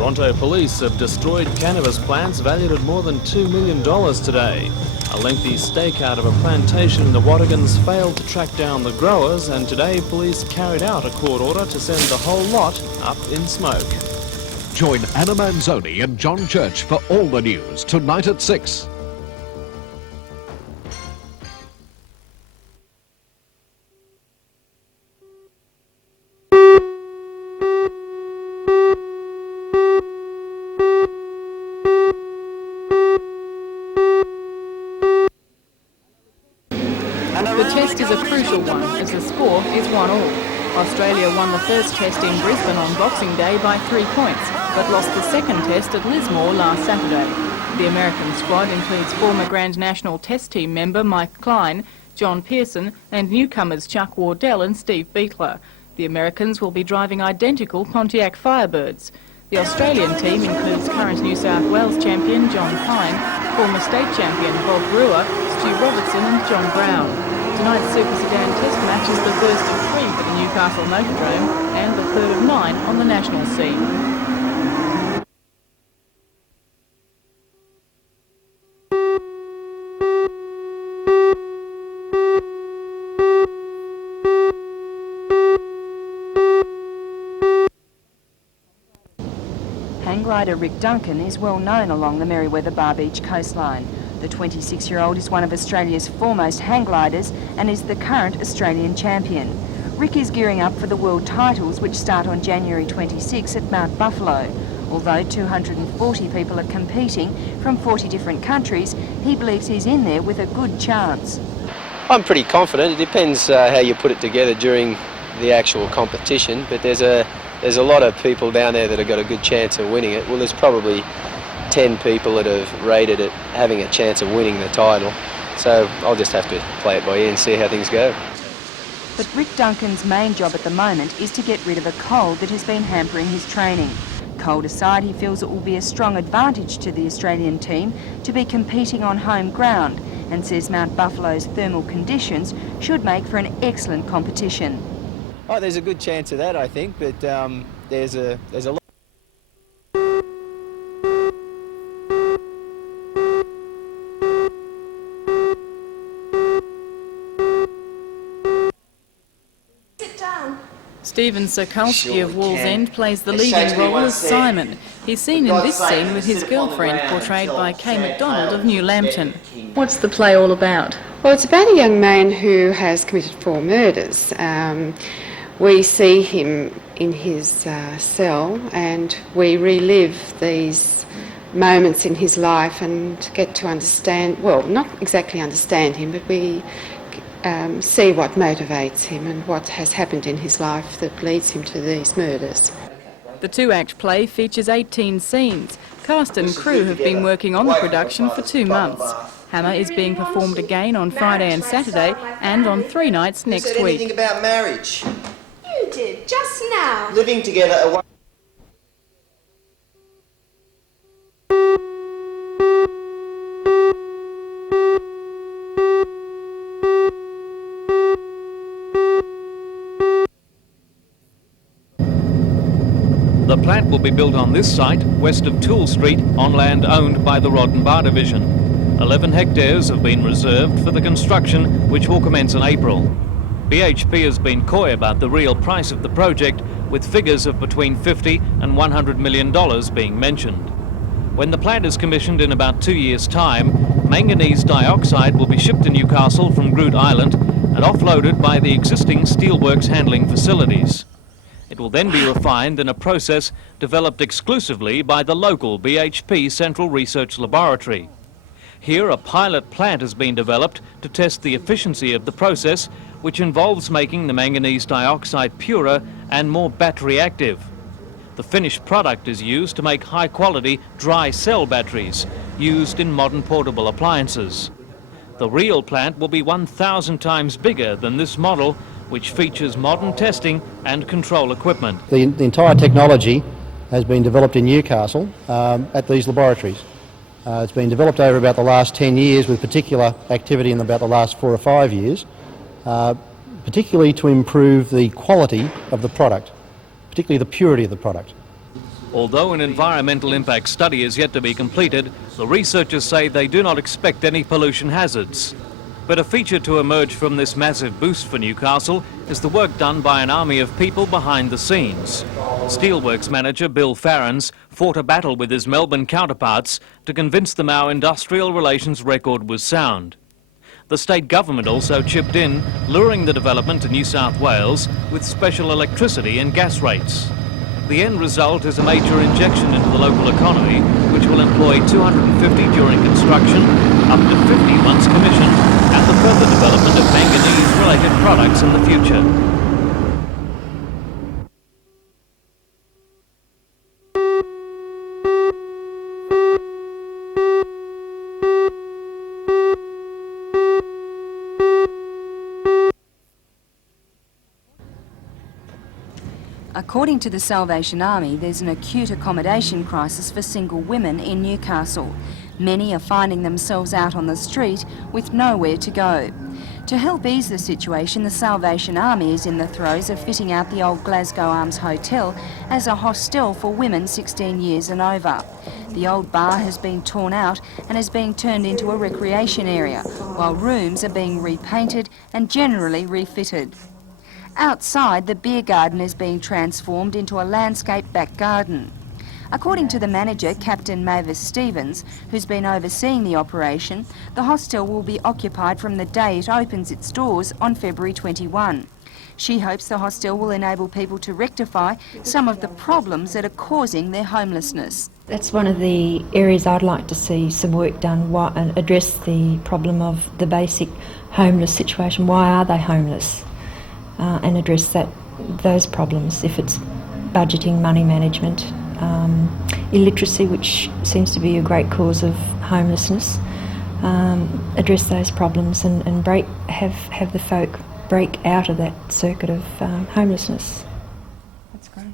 Toronto police have destroyed cannabis plants valued at more than $2 million today. A lengthy stakeout of a plantation in the Watagans failed to track down the growers, and today police carried out a court order to send the whole lot up in smoke. Join Anna Manzoni and John Church for all the news tonight at 6. The test is a crucial one, as the score is 1-1. Australia won the first test in Brisbane on Boxing Day by 3 points, but lost the second test at Lismore last Saturday. The American squad includes former Grand National Test Team member Mike Klein, John Pearson and newcomers Chuck Wardell and Steve Beatler. The Americans will be driving identical Pontiac Firebirds. The Australian team includes current New South Wales champion John Pine, former state champion Bob Brewer, Stu Robertson and John Brown. Tonight's Super Sedan Test match is the first of 3 for the Newcastle Motordrome and the third of 9 on the national scene. Hang glider Rick Duncan is well known along the Merewether Bar Beach coastline. The 26-year-old is one of Australia's foremost hang gliders and is the current Australian champion. Rick is gearing up for the world titles, which start on January 26 at Mount Buffalo. Although 240 people are competing from 40 different countries, he believes he's in there with a good chance. I'm pretty confident. It depends how you put it together during the actual competition, but there's a lot of people down there that have got a good chance of winning it. Well, there's probably 10 people that have rated it having a chance of winning the title, so I'll just have to play it by ear and see how things go. But Rick Duncan's main job at the moment is to get rid of a cold that has been hampering his training. Cold aside, he feels it will be a strong advantage to the Australian team to be competing on home ground, and says Mount Buffalo's thermal conditions should make for an excellent competition. Oh, there's a good chance of that, I think, but there's a lot. Stephen Sokolsky of Wallsend plays the leading role as Simon. He's seen in this scene with his girlfriend, portrayed by Kay MacDonald of New Lambton. What's the play all about? Well, it's about a young man who has committed 4 murders. We see him in his cell, and we relive these moments in his life and get to understand, well, not exactly understand him, but we see what motivates him and what has happened in his life that leads him to these murders. The 2-act play features 18 scenes. Cast and crew have been working on the production for 2 months. Hammer is being performed again on Friday and Saturday and on 3 nights next week. Who said anything about marriage? You did, just now. Living together away. The plant will be built on this site, west of Toole Street, on land owned by the Rod and Bar Division. 11 hectares have been reserved for the construction, which will commence in April. BHP has been coy about the real price of the project, with figures of between $50 and $100 million being mentioned. When the plant is commissioned in about 2 years' time, manganese dioxide will be shipped to Newcastle from Groot Island and offloaded by the existing steelworks handling facilities. It will then be refined in a process developed exclusively by the local BHP Central Research Laboratory. Here, a pilot plant has been developed to test the efficiency of the process, which involves making the manganese dioxide purer and more battery active. The finished product is used to make high-quality dry cell batteries used in modern portable appliances. The real plant will be 1,000 times bigger than this model, which features modern testing and control equipment. The entire technology has been developed in Newcastle at these laboratories. It's been developed over about the last 10 years with particular activity in about the last 4 or 5 years, particularly to improve the quality of the product, particularly the purity of the product. Although an environmental impact study is yet to be completed, the researchers say they do not expect any pollution hazards. But a feature to emerge from this massive boost for Newcastle is the work done by an army of people behind the scenes. Steelworks manager Bill Farrens fought a battle with his Melbourne counterparts to convince them our industrial relations record was sound. The state government also chipped in, luring the development to New South Wales with special electricity and gas rates. The end result is a major injection into the local economy, which will employ 250 during construction, up to 50 once commissioned, and the further development of manganese-related products in the future. According to the Salvation Army, there's an acute accommodation crisis for single women in Newcastle. Many are finding themselves out on the street with nowhere to go. To help ease the situation, the Salvation Army is in the throes of fitting out the old Glasgow Arms Hotel as a hostel for women 16 years and over. The old bar has been torn out and is being turned into a recreation area, while rooms are being repainted and generally refitted. Outside, the beer garden is being transformed into a landscape back garden. According to the manager, Captain Mavis Stevens, who's been overseeing the operation, the hostel will be occupied from the day it opens its doors on February 21. She hopes the hostel will enable people to rectify some of the problems that are causing their homelessness. That's one of the areas I'd like to see some work done and address the problem of the basic homeless situation. Why are they homeless? And address those problems, if it's budgeting, money management, illiteracy, which seems to be a great cause of homelessness. Address those problems and have the folk break out of that circuit of homelessness. That's great.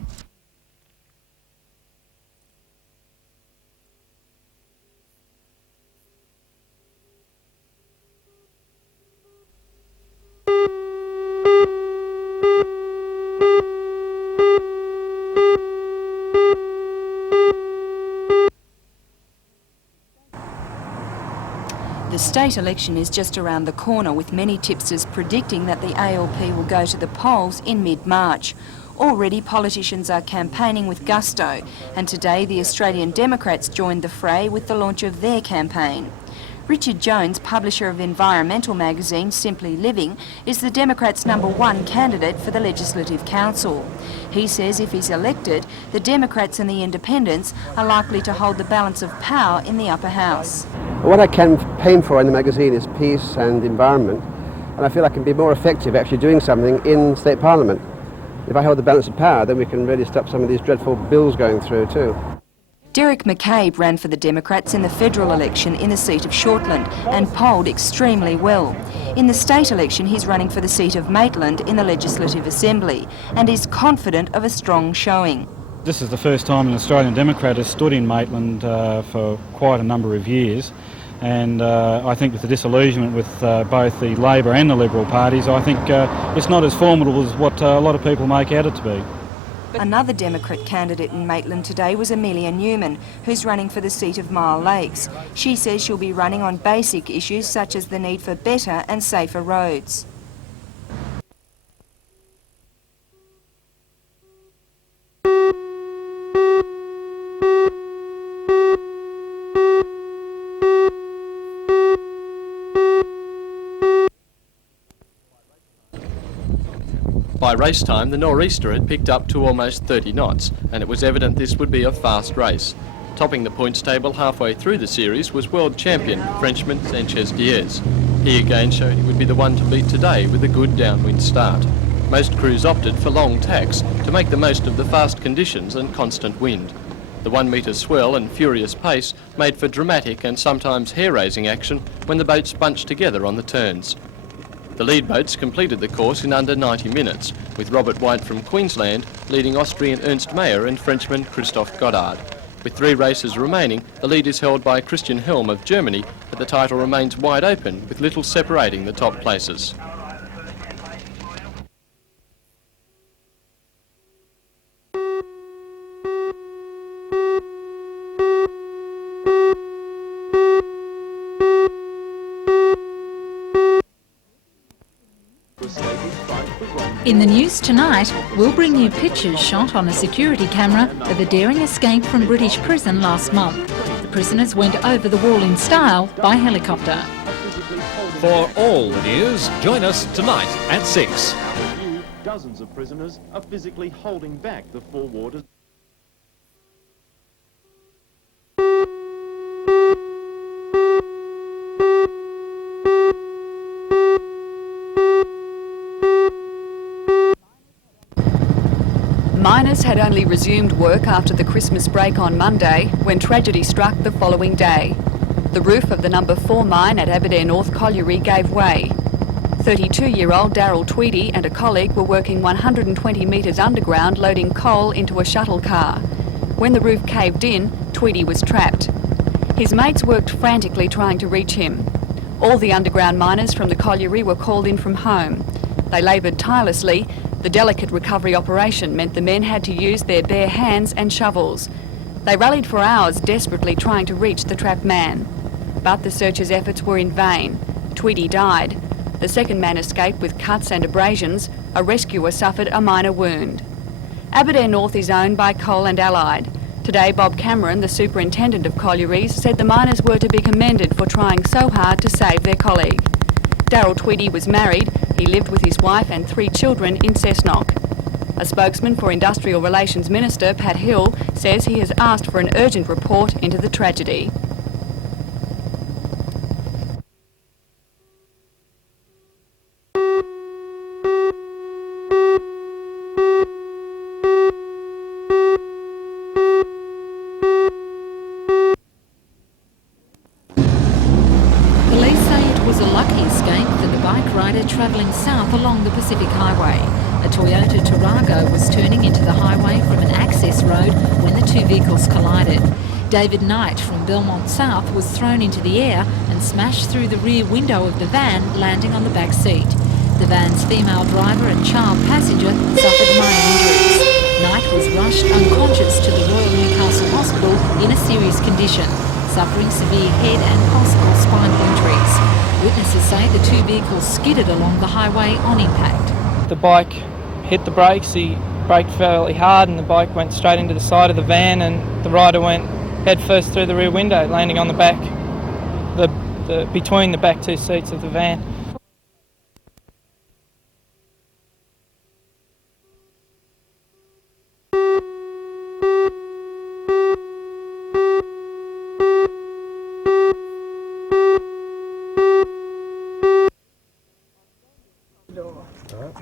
The state election is just around the corner, with many tipsters predicting that the ALP will go to the polls in mid-March. Already politicians are campaigning with gusto, and today the Australian Democrats joined the fray with the launch of their campaign. Richard Jones, publisher of environmental magazine Simply Living, is the Democrats' #1 candidate for the Legislative Council. He says if he's elected, the Democrats and the Independents are likely to hold the balance of power in the upper house. What I campaign for in the magazine is peace and environment, and I feel I can be more effective actually doing something in State Parliament. If I hold the balance of power, then we can really stop some of these dreadful bills going through too. Derek McCabe ran for the Democrats in the federal election in the seat of Shortland and polled extremely well. In the state election, he's running for the seat of Maitland in the Legislative Assembly and is confident of a strong showing. This is the first time an Australian Democrat has stood in Maitland for quite a number of years, and I think with the disillusionment with both the Labor and the Liberal parties, I think it's not as formidable as what a lot of people make out it to be. Another Democrat candidate in Maitland today was Amelia Newman, who's running for the seat of Mile Lakes. She says she'll be running on basic issues such as the need for better and safer roads. By race time, the nor'easter had picked up to almost 30 knots, and it was evident this would be a fast race. Topping the points table halfway through the series was world champion Frenchman Sanchez Diaz. He again showed he would be the one to beat today with a good downwind start. Most crews opted for long tacks to make the most of the fast conditions and constant wind. The 1 metre swell and furious pace made for dramatic and sometimes hair-raising action when the boats bunched together on the turns. The lead boats completed the course in under 90 minutes, with Robert White from Queensland leading Austrian Ernst Mayr and Frenchman Christophe Goddard. With 3 races remaining, the lead is held by Christian Helm of Germany, but the title remains wide open, with little separating the top places. In the news tonight, we'll bring you pictures shot on a security camera of a daring escape from British prison last month. The prisoners went over the wall in style by helicopter. For all the news, join us tonight at 6. Dozens of prisoners are physically holding back the four warders. Miners had only resumed work after the Christmas break on Monday when tragedy struck the following day. The roof of the number 4 mine at Aberdeen North Colliery gave way. 32-year-old Daryl Tweedy and a colleague were working 120 metres underground loading coal into a shuttle car. When the roof caved in, Tweedy was trapped. His mates worked frantically trying to reach him. All the underground miners from the colliery were called in from home. They laboured tirelessly. The delicate recovery operation meant the men had to use their bare hands and shovels. They rallied for hours, desperately trying to reach the trapped man. But the searchers' efforts were in vain. Tweedy died. The second man escaped with cuts and abrasions. A rescuer suffered a minor wound. Aberdeen North is owned by Coal and Allied. Today, Bob Cameron, the superintendent of collieries, said the miners were to be commended for trying so hard to save their colleague. Daryl Tweedy was married. He lived with his wife and 3 children in Cessnock. A spokesman for Industrial Relations Minister, Pat Hill, says he has asked for an urgent report into the tragedy. Travelling south along the Pacific Highway. A Toyota Tarago was turning into the highway from an access road when the 2 vehicles collided. David Knight from Belmont South was thrown into the air and smashed through the rear window of the van, landing on the back seat. The van's female driver and child passenger suffered minor injuries. Knight was rushed unconscious to the Royal Newcastle Hospital in a serious condition, suffering severe head and possible spinal injuries. Witnesses say the 2 vehicles skidded along the highway on impact. The bike hit the brakes, he braked fairly hard and the bike went straight into the side of the van and the rider went head first through the rear window, landing on the back, between the back 2 seats of the van.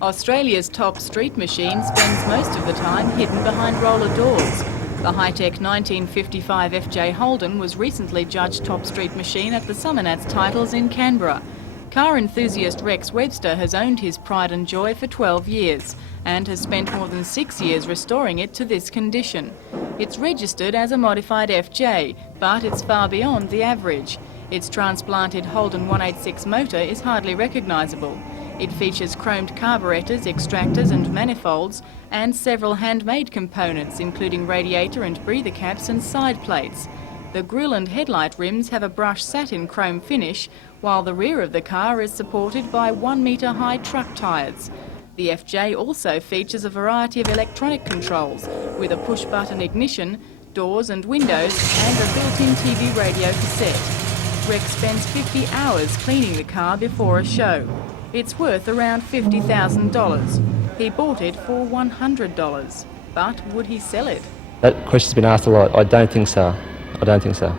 Australia's top street machine spends most of the time hidden behind roller doors. The high-tech 1955 FJ Holden was recently judged top street machine at the Summernats titles in Canberra. Car enthusiast Rex Webster has owned his pride and joy for 12 years and has spent more than 6 years restoring it to this condition. It's registered as a modified FJ, but it's far beyond the average. Its transplanted Holden 186 motor is hardly recognisable. It features chromed carburetors, extractors and manifolds, and several handmade components including radiator and breather caps and side plates. The grille and headlight rims have a brushed satin chrome finish, while the rear of the car is supported by 1 metre high truck tyres. The FJ also features a variety of electronic controls with a push-button ignition, doors and windows and a built-in TV radio cassette. Rex spends 50 hours cleaning the car before a show. It's worth around $50,000. He bought it for $100. But would he sell it? That question's been asked a lot. I don't think so. I don't think so.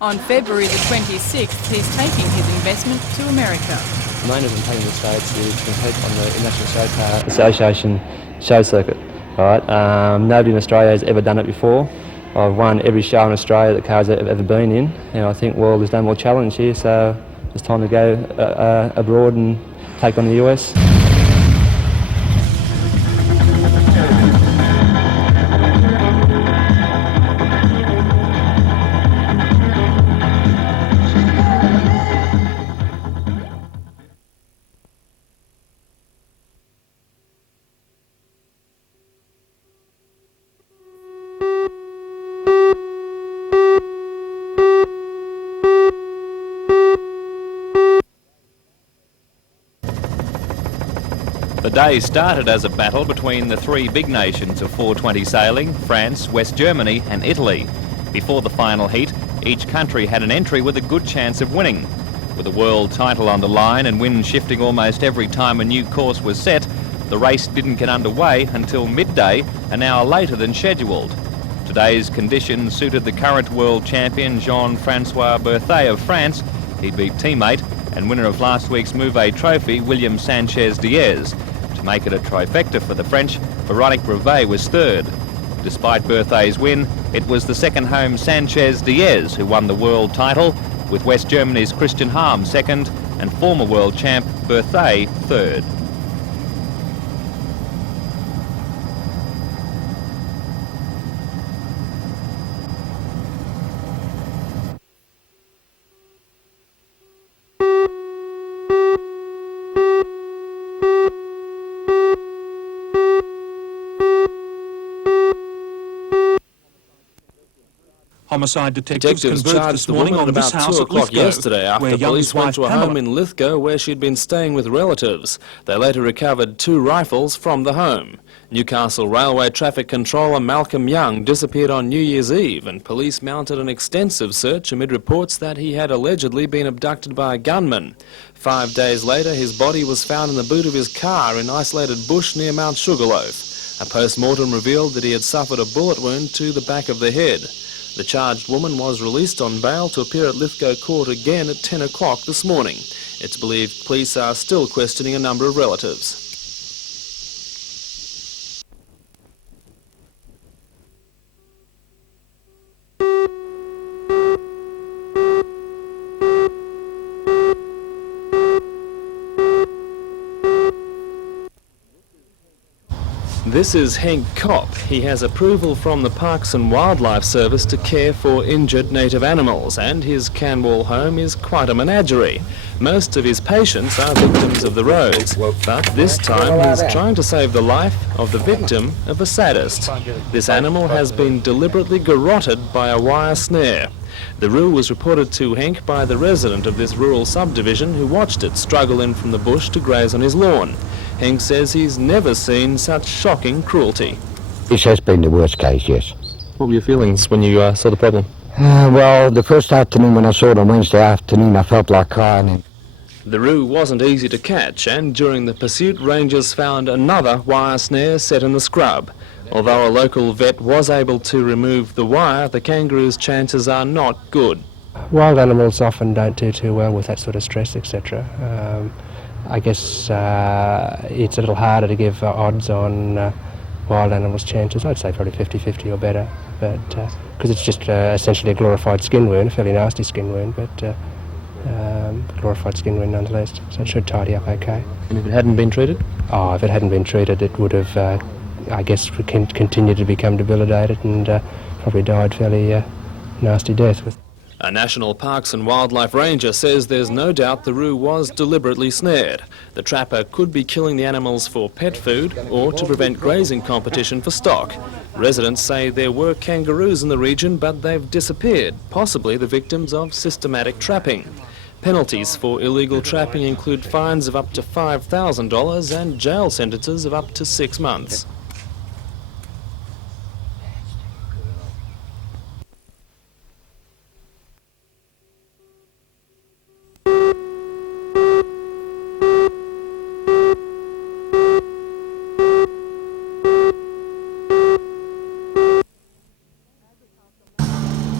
On February the 26th, he's taking his investment to America. The main reason I'm taking the States is to compete on the International Show Car Association show circuit. All right. Nobody in Australia has ever done it before. I've won every show in Australia that car's ever been in, and I think, well, there's no more challenge here, so it's time to go abroad and take on the US. The day started as a battle between the three big nations of 420 sailing, France, West Germany and Italy. Before the final heat, each country had an entry with a good chance of winning. With a world title on the line and wind shifting almost every time a new course was set, the race didn't get underway until midday, an hour later than scheduled. Today's conditions suited the current world champion Jean-Francois Berthet of France. He beat teammate and winner of last week's Mouvet Trophy, William Sanchez-Diaz. To make it a trifecta for the French, Veronique Brevet was third. Despite Berthet's win, it was the second home Sanchez-Diaz who won the world title, with West Germany's Christian Harm second and former world champ Berthet third. Homicide detectives charged the woman at about 2 o'clock yesterday after police went to a home in Lithgow where she'd been staying with relatives. They later recovered 2 rifles from the home. Newcastle Railway Traffic Controller Malcolm Young disappeared on New Year's Eve, and police mounted an extensive search amid reports that he had allegedly been abducted by a gunman. 5 days later, his body was found in the boot of his car in isolated bush near Mount Sugarloaf. A post-mortem revealed that he had suffered a bullet wound to the back of the head. The charged woman was released on bail to appear at Lithgow Court again at 10 o'clock this morning. It's believed police are still questioning a number of relatives. This is Henk Kopp. He has approval from the Parks and Wildlife Service to care for injured native animals, and his Canwall home is quite a menagerie. Most of his patients are victims of the roads, but this time he's trying to save the life of the victim of a sadist. This animal has been deliberately garroted by a wire snare. The roo was reported to Henk by the resident of this rural subdivision who watched it struggle in from the bush to graze on his lawn. Henk says he's never seen such shocking cruelty. This has been the worst case, yes. What were your feelings when you saw the problem? Well, the first afternoon when I saw it on Wednesday afternoon, I felt like crying. The roo wasn't easy to catch, and during the pursuit, rangers found another wire snare set in the scrub. Although a local vet was able to remove the wire, the kangaroo's chances are not good. Wild animals often don't do too well with that sort of stress, etc. I guess it's a little harder to give odds on wild animals' chances. I'd say probably 50-50 or better, but because it's just essentially a glorified skin wound, a fairly nasty skin wound, but glorified skin wound nonetheless, so it should tidy up okay. And if it hadn't been treated? Oh, if it hadn't been treated, it would have, I guess, continued to become debilitated and probably died fairly nasty death. A National Parks and Wildlife Ranger says there's no doubt the roo was deliberately snared. The trapper could be killing the animals for pet food or to prevent grazing competition for stock. Residents say there were kangaroos in the region, but they've disappeared, possibly the victims of systematic trapping. Penalties for illegal trapping include fines of up to $5,000 and jail sentences of up to 6 months.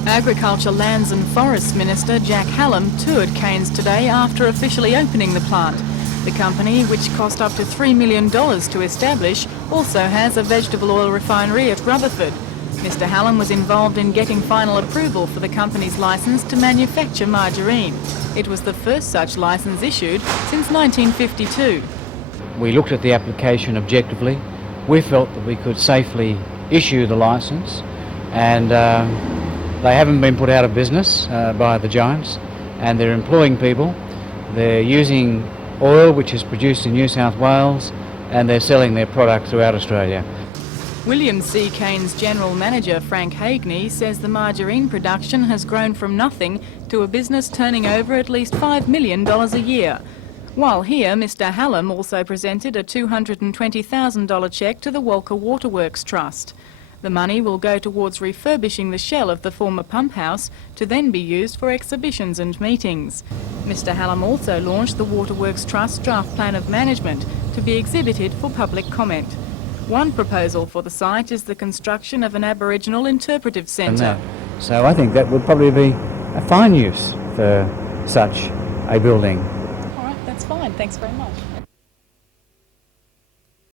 Agriculture, Lands and Forests Minister Jack Hallam toured Cairns today after officially opening the plant. The company, which cost up to $3 million to establish, also has a vegetable oil refinery at Rutherford. Mr Hallam was involved in getting final approval for the company's licence to manufacture margarine. It was the first such licence issued since 1952. We looked at the application objectively. We felt that we could safely issue the licence, and they haven't been put out of business by the giants, and they're employing people. They're using oil which is produced in New South Wales, and they're selling their product throughout Australia. William C. Cairns General Manager Frank Hagney says the margarine production has grown from nothing to a business turning over at least $5 million a year. While here, Mr Hallam also presented a $220,000 cheque to the Walker Waterworks Trust. The money will go towards refurbishing the shell of the former pump house to then be used for exhibitions and meetings. Mr Hallam also launched the Waterworks Trust draft plan of management to be exhibited for public comment. One proposal for the site is the construction of an Aboriginal interpretive centre. So I think that would probably be a fine use for such a building. All right, that's fine. Thanks very much.